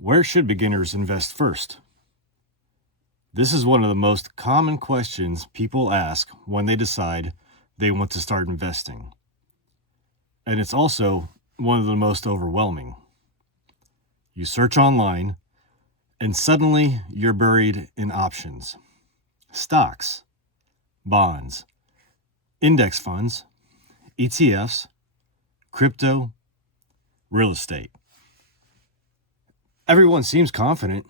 Where should beginners invest first? This is one of the most common questions people ask when they decide they want to start investing. And it's also one of the most overwhelming. You search online, and suddenly you're buried in options, stocks, bonds, index funds, ETFs, crypto, real estate. Everyone seems confident.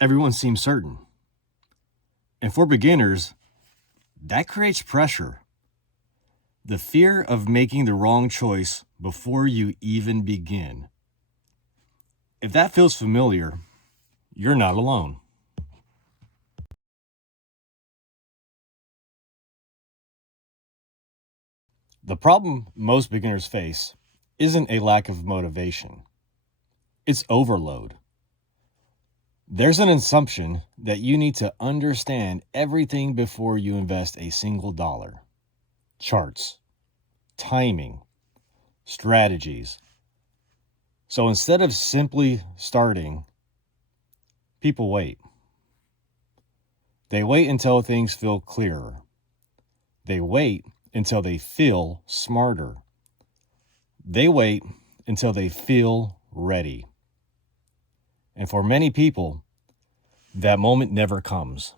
Everyone seems certain. And for beginners, that creates pressure. The fear of making the wrong choice before you even begin. If that feels familiar, you're not alone. The problem most beginners face isn't a lack of motivation. It's overload. There's an assumption that you need to understand everything before you invest a single dollar. Charts, timing, strategies. So instead of simply starting, people wait. They wait until things feel clearer. They wait until they feel smarter. They wait until they feel ready. And for many people, that moment never comes.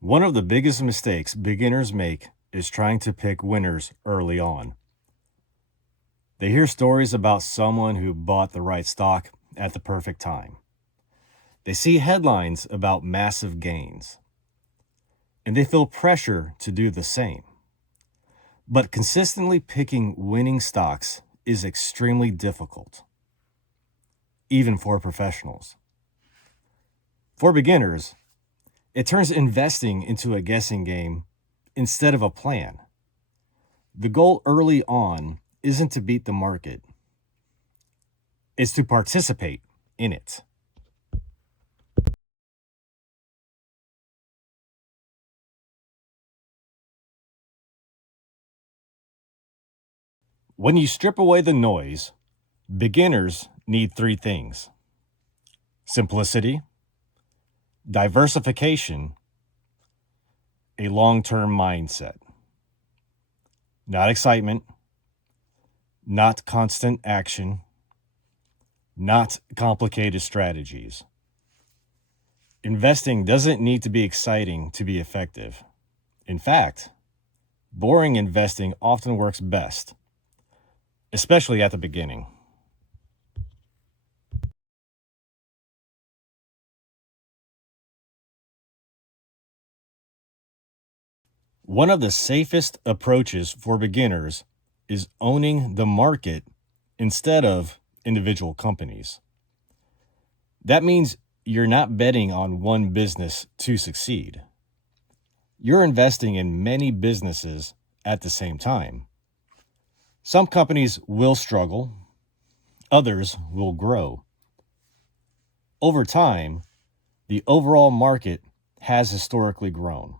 One of the biggest mistakes beginners make is trying to pick winners early on. They hear stories about someone who bought the right stock at the perfect time. They see headlines about massive gains, and they feel pressure to do the same. But consistently picking winning stocks is extremely difficult, even for professionals. For beginners, it turns investing into a guessing game instead of a plan. The goal early on isn't to beat the market, it's to participate in it. When you strip away the noise, beginners need three things: simplicity, diversification, a long-term mindset. Not excitement, not constant action, not complicated strategies. Investing doesn't need to be exciting to be effective. In fact, boring investing often works best, especially at the beginning. One of the safest approaches for beginners is owning the market instead of individual companies. That means you're not betting on one business to succeed. You're investing in many businesses at the same time. Some companies will struggle, others will grow. Over time, the overall market has historically grown.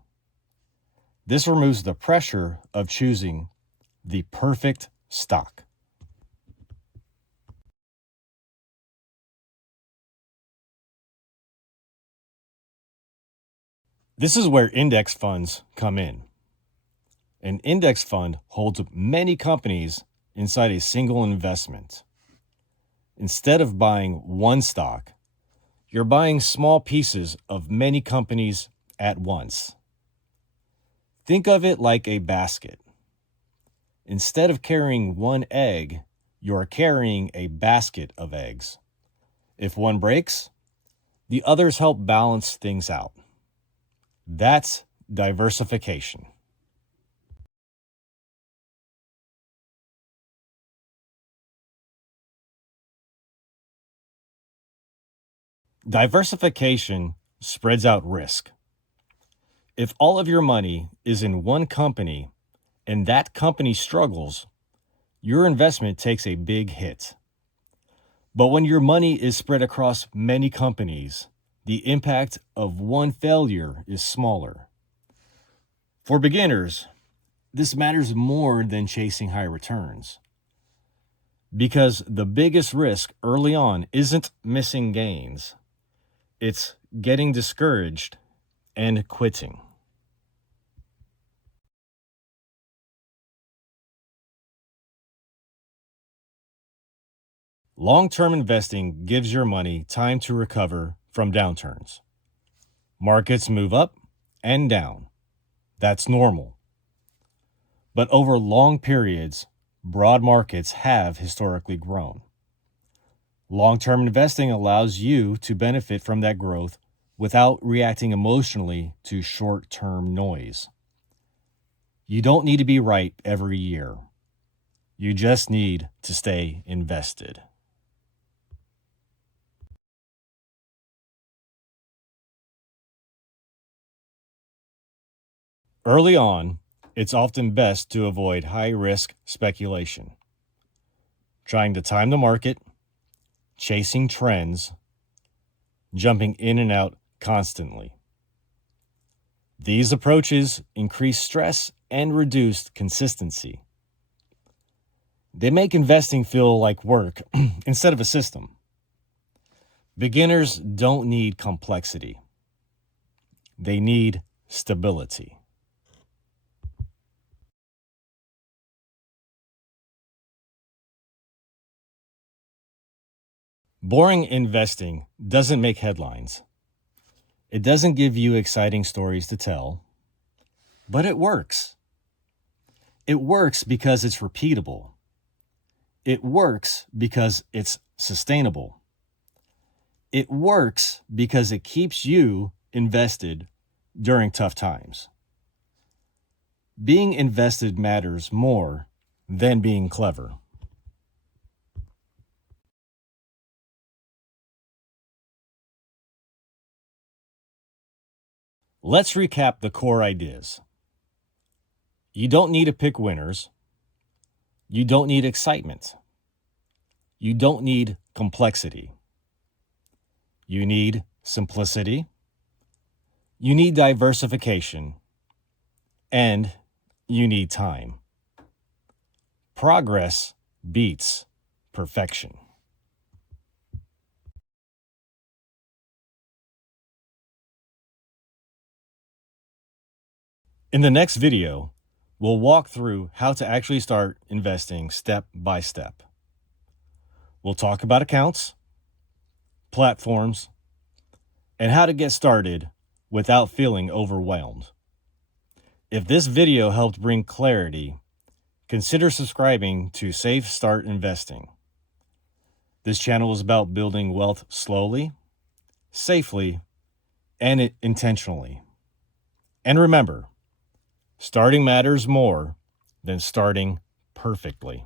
This removes the pressure of choosing the perfect stock. This is where index funds come in. An index fund holds many companies inside a single investment. Instead of buying one stock, you're buying small pieces of many companies at once. Think of it like a basket. Instead of carrying one egg, you're carrying a basket of eggs. If one breaks, the others help balance things out. That's diversification. Diversification spreads out risk. If all of your money is in one company and that company struggles, your investment takes a big hit. But when your money is spread across many companies, the impact of one failure is smaller. For beginners, this matters more than chasing high returns. Because the biggest risk early on isn't missing gains, it's getting discouraged and quitting. Long-term investing gives your money time to recover from downturns. Markets move up and down. That's normal. But over long periods, broad markets have historically grown. Long-term investing allows you to benefit from that growth without reacting emotionally to short-term noise. You don't need to be right every year. You just need to stay invested. Early on, it's often best to avoid high-risk speculation. Trying to time the market, chasing trends, jumping in and out constantly. These approaches increase stress and reduce consistency. They make investing feel like work instead of a system. Beginners don't need complexity. They need stability. Boring investing doesn't make headlines. It doesn't give you exciting stories to tell, but it works. It works because it's repeatable. It works because it's sustainable. It works because it keeps you invested during tough times. Being invested matters more than being clever. Let's recap the core ideas. You don't need to pick winners. You don't need excitement. You don't need complexity. You need simplicity. You need diversification. And you need time. Progress beats perfection. In the next video, we'll walk through how to actually start investing step by step. We'll talk about accounts, platforms, and how to get started without feeling overwhelmed. If this video helped bring clarity, consider subscribing to Safe Start Investing. This channel is about building wealth slowly, safely, and intentionally. And remember, starting matters more than starting perfectly.